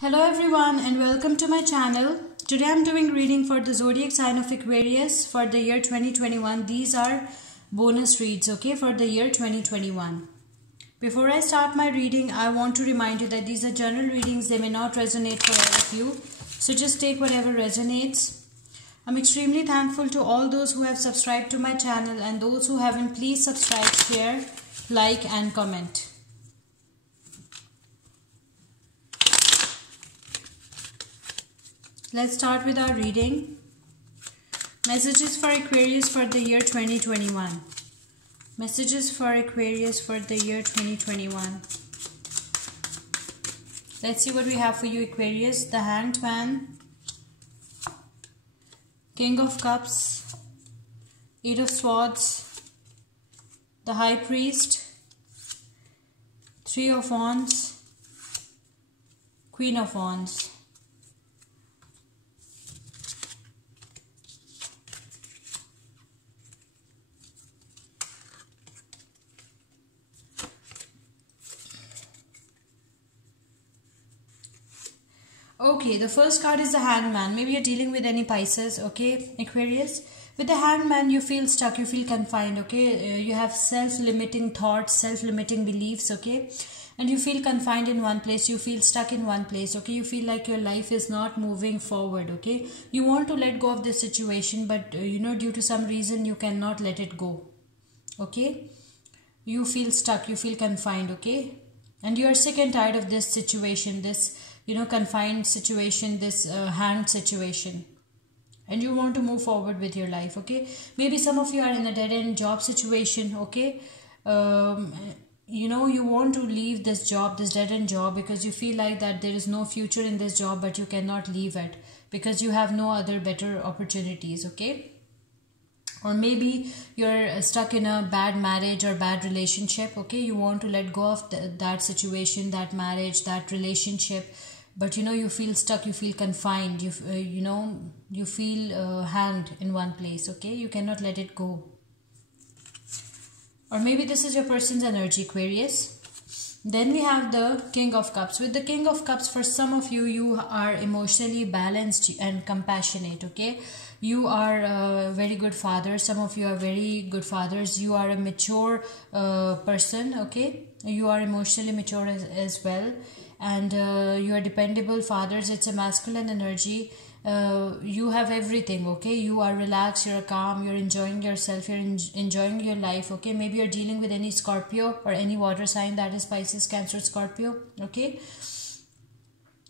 Hello everyone and welcome to my channel. Today I'm doing reading for the zodiac sign of Aquarius for the year 2021. These are bonus reads, okay, for the year 2021. Before I start my reading, I want to remind you that these are general readings. They may not resonate for all of you. So just take whatever resonates. I'm extremely thankful to all those who have subscribed to my channel, and those who haven't, please subscribe, share, like and comment. Let's start with our reading. Messages for Aquarius for the year 2021. Messages for Aquarius for the year 2021. Let's see what we have for you, Aquarius. The Hanged Man, King of Cups, Eight of Swords, the High Priest, Three of Wands, Queen of Wands. Okay, the first card is the Hanged Man. Maybe you're dealing with any Pisces, okay, Aquarius. With the Hanged Man, you feel stuck, you feel confined, okay. You have self-limiting thoughts, self-limiting beliefs, okay. And you feel confined in one place, you feel stuck in one place, okay. You feel like your life is not moving forward, okay. You want to let go of this situation, but due to some reason, you cannot let it go, okay. You feel stuck, you feel confined, okay. And you are sick and tired of this situation, this confined situation, this hanged situation, and you want to move forward with your life, okay. Maybe some of you are in a dead-end job situation, okay. You want to leave this job, this dead-end job, because you feel like that there is no future in this job, but you cannot leave it because you have no other better opportunities, okay. Or maybe you're stuck in a bad marriage or bad relationship, okay. You want to let go of that situation, that marriage, that relationship, but you feel stuck, you feel confined, you feel hanged in one place, okay. You cannot let it go. Or maybe this is your person's energy, Aquarius. Then we have the King of Cups. With the King of Cups, for some of you, you are emotionally balanced and compassionate, okay. You are very good fathers. Some of you are very good fathers. You are a mature person, okay. You are emotionally mature as well. And you are dependable fathers. It's a masculine energy. You have everything, okay. You are relaxed, you're calm, you're enjoying yourself, you're enjoying your life, okay. Maybe you're dealing with any Scorpio or any water sign, that is Pisces, Cancer, Scorpio, okay.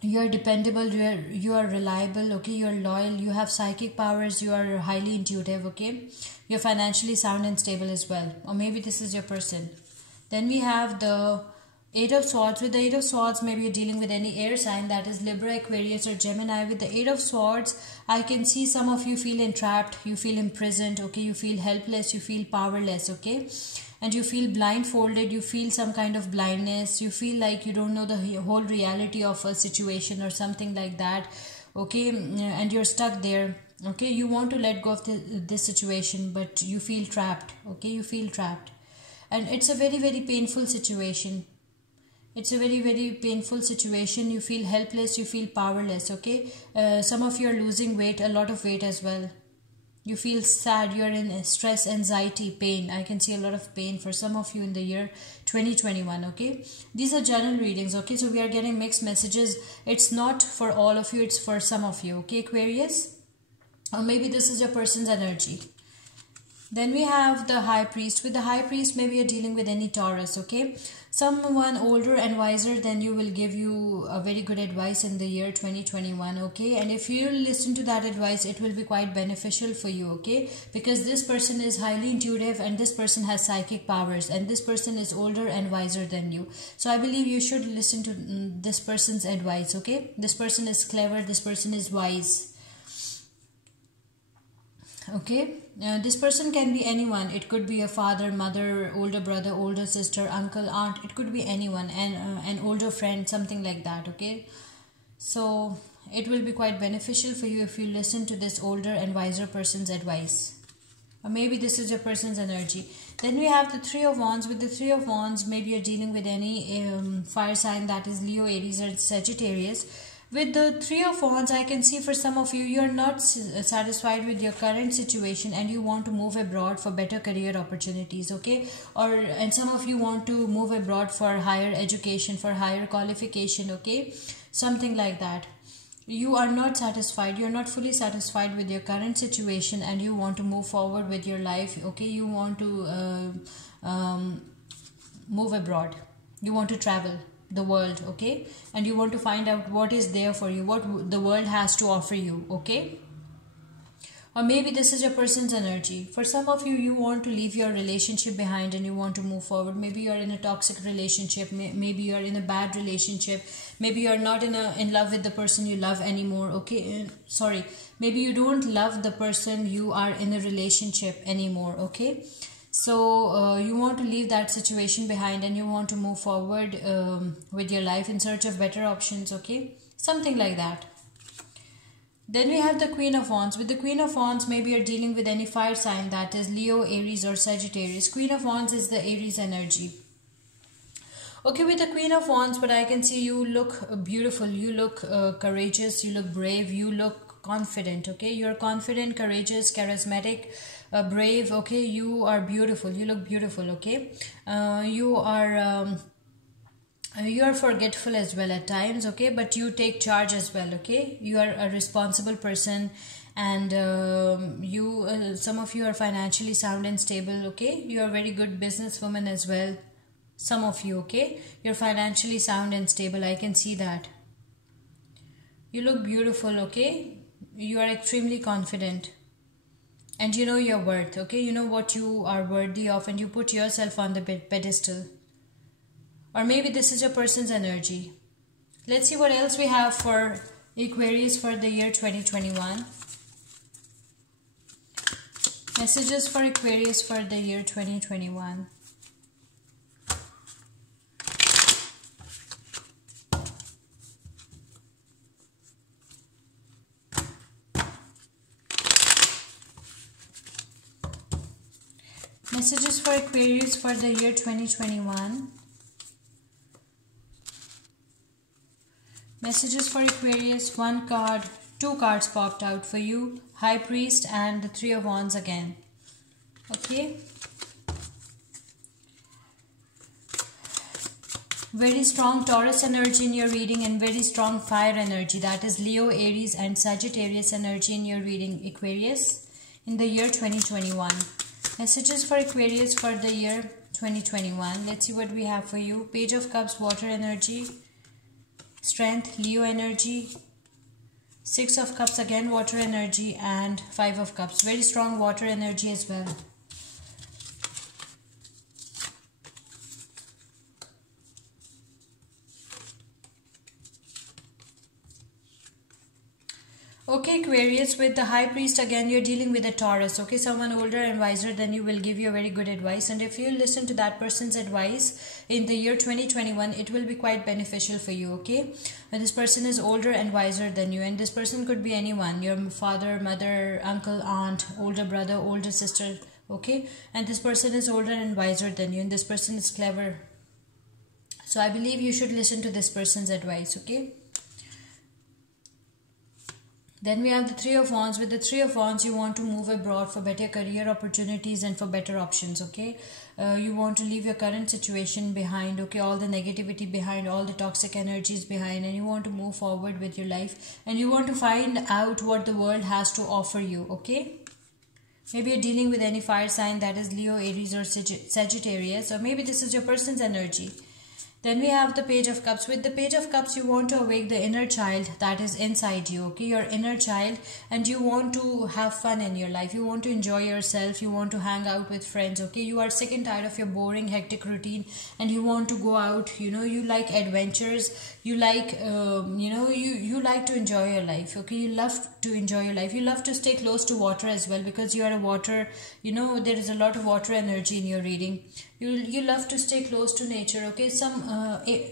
You are dependable, you are reliable, okay. You are loyal, you have psychic powers, you are highly intuitive, okay. You're financially sound and stable as well. Or maybe this is your person. Then we have the Eight of Swords. With the Eight of Swords, maybe you're dealing with any air sign, that is Libra, Aquarius or Gemini. With the Eight of Swords, I can see some of you feel entrapped, you feel imprisoned, okay. You feel helpless, you feel powerless, okay. And you feel blindfolded, you feel some kind of blindness, you feel like you don't know the whole reality of a situation or something like that, okay. And you're stuck there, okay. You want to let go of this situation, but you feel trapped, okay. You feel trapped, and it's a very, very painful situation. It's a very, very painful situation. You feel helpless, you feel powerless, okay. Some of you are losing weight, a lot of weight as well. You feel sad, you're in stress, anxiety, pain. I can see a lot of pain for some of you in the year 2021, okay. These are general readings, okay. So we are getting mixed messages. It's not for all of you, it's for some of you, okay, Aquarius. Or maybe this is your person's energy. Then we have the High Priest. With the High Priest, maybe you're dealing with any Taurus, okay. Someone older and wiser than you will give you a very good advice in the year 2021, okay. And if you listen to that advice, it will be quite beneficial for you, okay. Because this person is highly intuitive, and this person has psychic powers, and this person is older and wiser than you. So I believe you should listen to this person's advice, okay. This person is clever, this person is wise, okay. This person can be anyone. It could be a father, mother, older brother, older sister, uncle, aunt. It could be anyone, and an older friend, something like that, okay. So it will be quite beneficial for you if you listen to this older and wiser person's advice. Or maybe this is your person's energy. Then we have the Three of Wands. With the Three of Wands, maybe you're dealing with any fire sign, that is Leo, Aries or Sagittarius. With the Three of Wands, I can see for some of you, you're not satisfied with your current situation and you want to move abroad for better career opportunities, okay? And some of you want to move abroad for higher education, for higher qualification, okay? Something like that. You are not satisfied, you're not fully satisfied with your current situation and you want to move forward with your life, okay? You want to move abroad. You want to travel the world, okay? And you want to find out what is there for you, what the world has to offer you, okay? Or maybe this is your person's energy. For some of you, you want to leave your relationship behind and you want to move forward. Maybe you're in a toxic relationship, maybe you're in a bad relationship, maybe you're not in love with the person you love anymore, okay? Sorry, maybe you don't love the person you are in a relationship anymore, okay? So you want to leave that situation behind and you want to move forward with your life in search of better options, okay? Something like that. Then we have the Queen of Wands. With the Queen of Wands, maybe you're dealing with any fire sign, that is Leo, Aries or Sagittarius. Queen of Wands is the Aries energy. Okay, with the Queen of Wands, but I can see you look beautiful, you look courageous, you look brave, you look confident, okay? You're confident, courageous, charismatic, brave, okay? You are beautiful, you look beautiful, okay? You are forgetful as well at times, okay? But you take charge as well, okay? You are a responsible person and some of you are financially sound and stable, okay? You are a very good businesswoman as well. Some of you, okay? You're financially sound and stable. I can see that. You look beautiful, okay? You are extremely confident. And you know your worth, okay? You know what you are worthy of and you put yourself on the pedestal. Or maybe this is your person's energy. Let's see what else we have for Aquarius for the year 2021. Messages for Aquarius for the year 2021. Messages for Aquarius for the year 2021. Messages for Aquarius, one card, two cards popped out for you. High Priest and the Three of Wands again. Okay. Very strong Taurus energy in your reading and very strong fire energy. That is Leo, Aries and Sagittarius energy in your reading, Aquarius, in the year 2021. Messages for Aquarius for the year 2021. Let's see what we have for you. Page of Cups, water energy. Strength, Leo energy. Six of Cups, again water energy. And Five of Cups, very strong water energy as well. Okay, Aquarius, with the High Priest again, you're dealing with a Taurus, okay? Someone older and wiser than you will give you very good advice. And if you listen to that person's advice in the year 2021, it will be quite beneficial for you, okay? And this person is older and wiser than you. And this person could be anyone, your father, mother, uncle, aunt, older brother, older sister, okay? And this person is older and wiser than you. And this person is clever. So I believe you should listen to this person's advice, okay? Then we have the Three of Wands. With the Three of Wands, you want to move abroad for better career opportunities and for better options, okay? You want to leave your current situation behind, okay? All the negativity behind, all the toxic energies behind, and you want to move forward with your life. And you want to find out what the world has to offer you, okay? Maybe you're dealing with any fire sign, that is Leo, Aries or Sagittarius. Or maybe this is your person's energy. Then we have the Page of Cups. With the Page of Cups, you want to awake the inner child that is inside you, okay? Your inner child, and you want to have fun in your life. You want to enjoy yourself. You want to hang out with friends, okay? You are sick and tired of your boring, hectic routine and you want to go out, you know, you like adventures. You like, you like to enjoy your life, okay? You love to enjoy your life. You love to stay close to water as well because you are a water, you know, there is a lot of water energy in your reading. You love to stay close to nature, okay? Some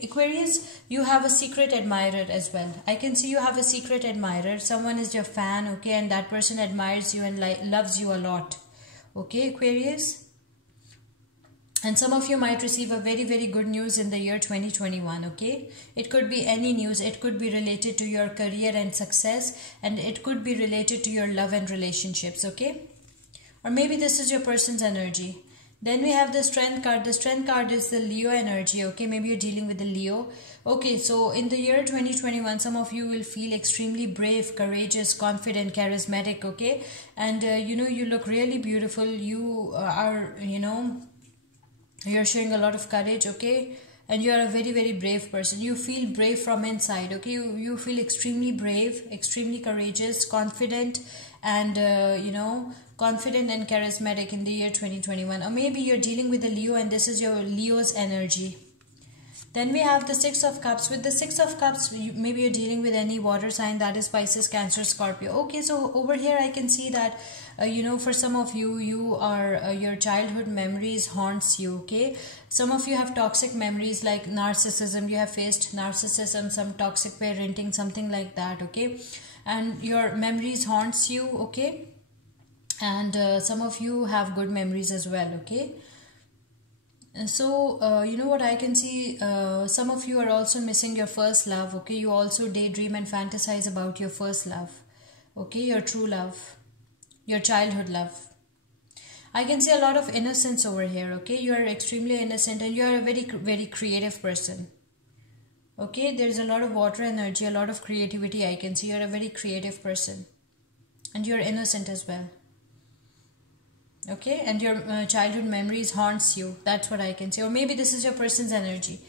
Aquarius, you have a secret admirer as well. I can see you have a secret admirer. Someone is your fan, okay? And that person admires you and loves you a lot, okay, Aquarius? And some of you might receive a very, very good news in the year 2021, okay? It could be any news. It could be related to your career and success, and it could be related to your love and relationships, okay? Or maybe this is your person's energy. Then we have the Strength card. The Strength card is the Leo energy, okay? Maybe you're dealing with the Leo. Okay, so in the year 2021, some of you will feel extremely brave, courageous, confident, charismatic, okay? And, you look really beautiful. You are, you're showing a lot of courage, okay? And you are a very, very brave person. You feel brave from inside, okay? You feel extremely brave, extremely courageous, confident, and, confident and charismatic in the year 2021. Or maybe you're dealing with a Leo and this is your Leo's energy. Then we have the Six of Cups. With the Six of Cups, maybe you're dealing with any water sign, that is Pisces, Cancer, Scorpio. Okay, so over here I can see that, for some of you, your childhood memories haunts you, okay? Some of you have toxic memories like narcissism. You have faced narcissism, some toxic parenting, something like that, okay? And your memories haunts you, okay? And some of you have good memories as well, okay? So what I can see, some of you are also missing your first love, okay? You also daydream and fantasize about your first love, okay? Your true love, your childhood love. I can see a lot of innocence over here, okay? You are extremely innocent and you are a very, very creative person, okay? There's a lot of water energy, a lot of creativity. I can see you're a very creative person and you're innocent as well. Okay, and your childhood memories haunts you. That's what I can say. Or maybe this is your person's energy.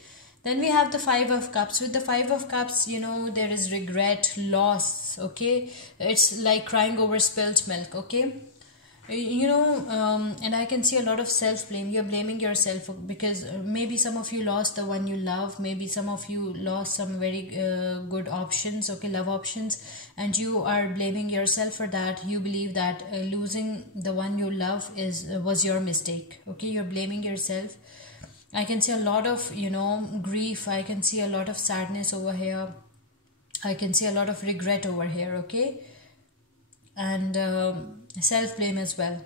Then we have the Five of Cups. With the Five of Cups, there is regret, loss, okay? It's like crying over spilt milk, okay? And I can see a lot of self-blame. You're blaming yourself because maybe some of you lost the one you love. Maybe some of you lost some very good options, okay, love options. And you are blaming yourself for that. You believe that losing the one you love was your mistake, okay? You're blaming yourself. I can see a lot of, grief. I can see a lot of sadness over here. I can see a lot of regret over here, okay? And self-blame as well.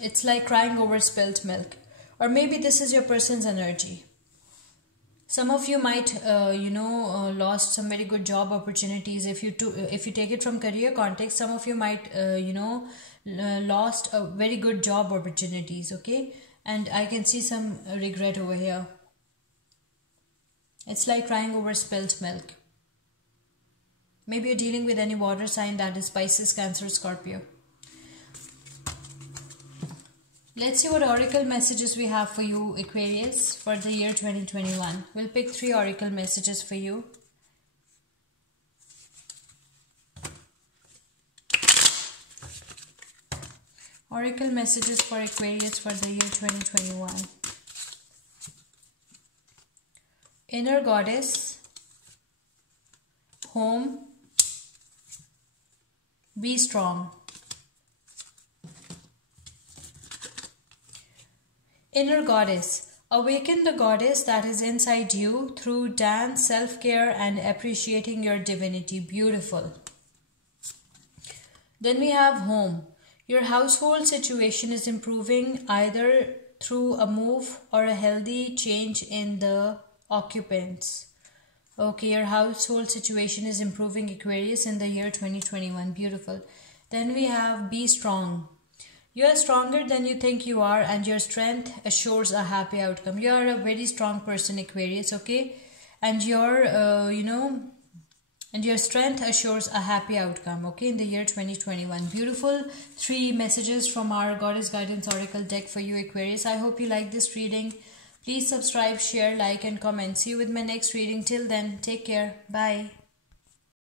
It's like crying over spilt milk. Or maybe this is your person's energy. Some of you might, lost some very good job opportunities. If you take it from career context, some of you might, lost a very good job opportunities, okay? And I can see some regret over here. It's like crying over spilt milk. Maybe you're dealing with any water sign, that is Pisces, Cancer, Scorpio. Let's see what oracle messages we have for you, Aquarius, for the year 2021. We'll pick 3 oracle messages for you. Oracle messages for Aquarius for the year 2021. Inner Goddess, home, be strong. Inner Goddess, awaken the goddess that is inside you through dance, self-care, and appreciating your divinity. Beautiful. Then we have home. Your household situation is improving either through a move or a healthy change in the occupants. Okay, your household situation is improving, Aquarius, in the year 2021. Beautiful. Then we have be strong. You are stronger than you think you are, and your strength assures a happy outcome. You are a very strong person, Aquarius, okay? And your, and your strength assures a happy outcome, okay, in the year 2021. Beautiful 3 messages from our Goddess Guidance Oracle deck for you, Aquarius. I hope you like this reading. Please subscribe, share, like, and comment. See you with my next reading. Till then, take care. Bye.